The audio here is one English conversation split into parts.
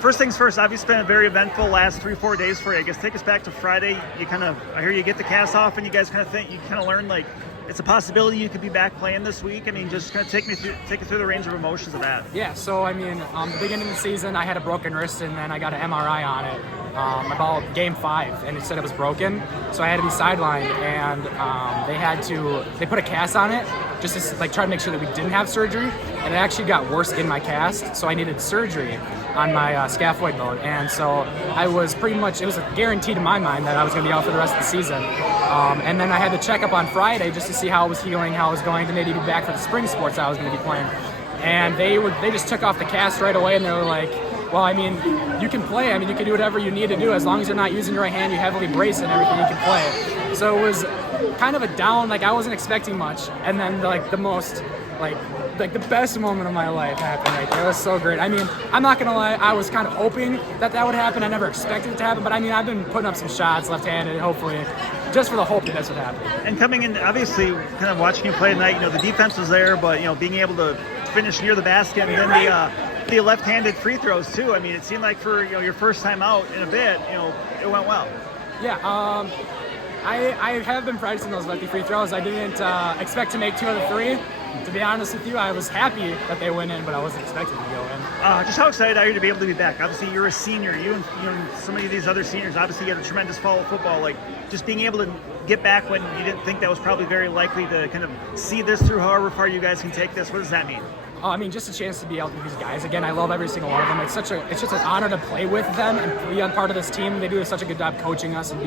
First things first, obviously it's been a very eventful last 3-4 days for you. I guess take us back to Friday. I hear you get the cast off and you guys kind of learn like it's a possibility you could be back playing this week. I mean, just kind of take you through the range of emotions of that. Yeah, so I mean, the beginning of the season, I had a broken wrist and then I got an MRI on it about game 5, and it said it was broken. So I had to be sidelined, and they put a cast on it just to like try to make sure that we didn't have surgery, and it actually got worse in my cast, so I needed surgery on my scaphoid bone, and so I was it was a guarantee to my mind that I was going to be out for the rest of the season. And then I had the checkup on Friday just to see how it was healing, how I was going to maybe be back for the spring sports I was going to be playing. And they just took off the cast right away, and they were like, well, I mean, you can play. I mean, you can do whatever you need to do. As long as you're not using your right hand, you heavily brace and everything, you can play. So it was kind of a down, like I wasn't expecting much. And then like the most, like the best moment of my life happened right there. It was so great. I mean, I'm not gonna lie, I was kind of hoping that would happen. I never expected it to happen, but I mean, I've been putting up some shots left-handed, hopefully, just for the hope that this would happen. And coming in, obviously, kind of watching you play tonight, the defense was there, but being able to finish near the basket and then the left-handed free throws too. I mean, it seemed like for your first time out in a bit, it went well. Yeah, I have been practicing those lefty free throws. I didn't expect to make 2 out of 3. To be honest with you, I was happy that they went in, but I wasn't expecting to go in. Just how excited are you to be able to be back? Obviously, you're a senior. You and some of these other seniors, obviously, you had a tremendous fall of football. Like, just being able to get back when you didn't think that was probably very likely to kind of see this through however far you guys can take this. What does that mean? I mean, just a chance to be out with these guys. Again, I love every single one of them. It's just an honor to play with them and be on part of this team. They do such a good job coaching us and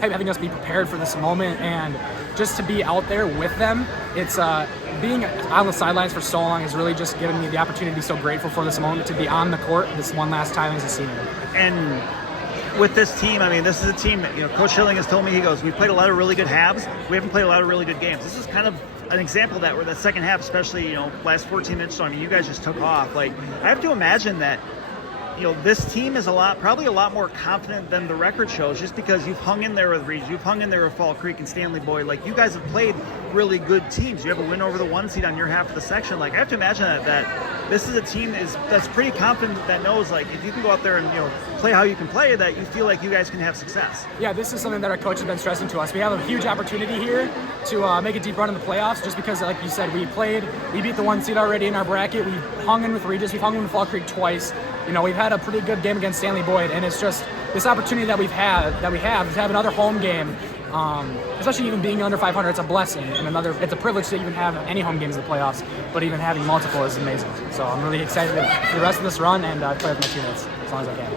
having us be prepared for this moment, and just to be out there with them. It's being on the sidelines for so long has really just given me the opportunity to be so grateful for this moment, to be on the court this one last time as a senior. And with this team, I mean, this is a team that, Coach Schilling has told me, he goes, we've played a lot of really good halves. We haven't played a lot of really good games. This is kind of an example of that, where the second half, especially, last 14 minutes, so I mean, you guys just took off. Like, I have to imagine that, this team is probably a lot more confident than the record shows, just because you've hung in there with Reed, you've hung in there with Fall Creek and Stanley Boyd. Like, you guys have played really good teams. You have a win over the 1 seed on your half of the section. Like, I have to imagine that this is a team that's pretty confident, that knows, like, if you can go out there and, play how you can play, that you feel like you guys can have success. Yeah, this is something that our coach has been stressing to us. We have a huge opportunity here to make a deep run in the playoffs, just because, like you said, we beat the 1 seed already in our bracket. We hung in with Regis, we've hung in with Fall Creek twice. We've had a pretty good game against Stanley Boyd, and it's just this opportunity that we have to have another home game. Especially even being under 500, it's a blessing, and it's a privilege to even have any home games in the playoffs, but even having multiple is amazing. So I'm really excited for the rest of this run and play with my teammates as long as I can.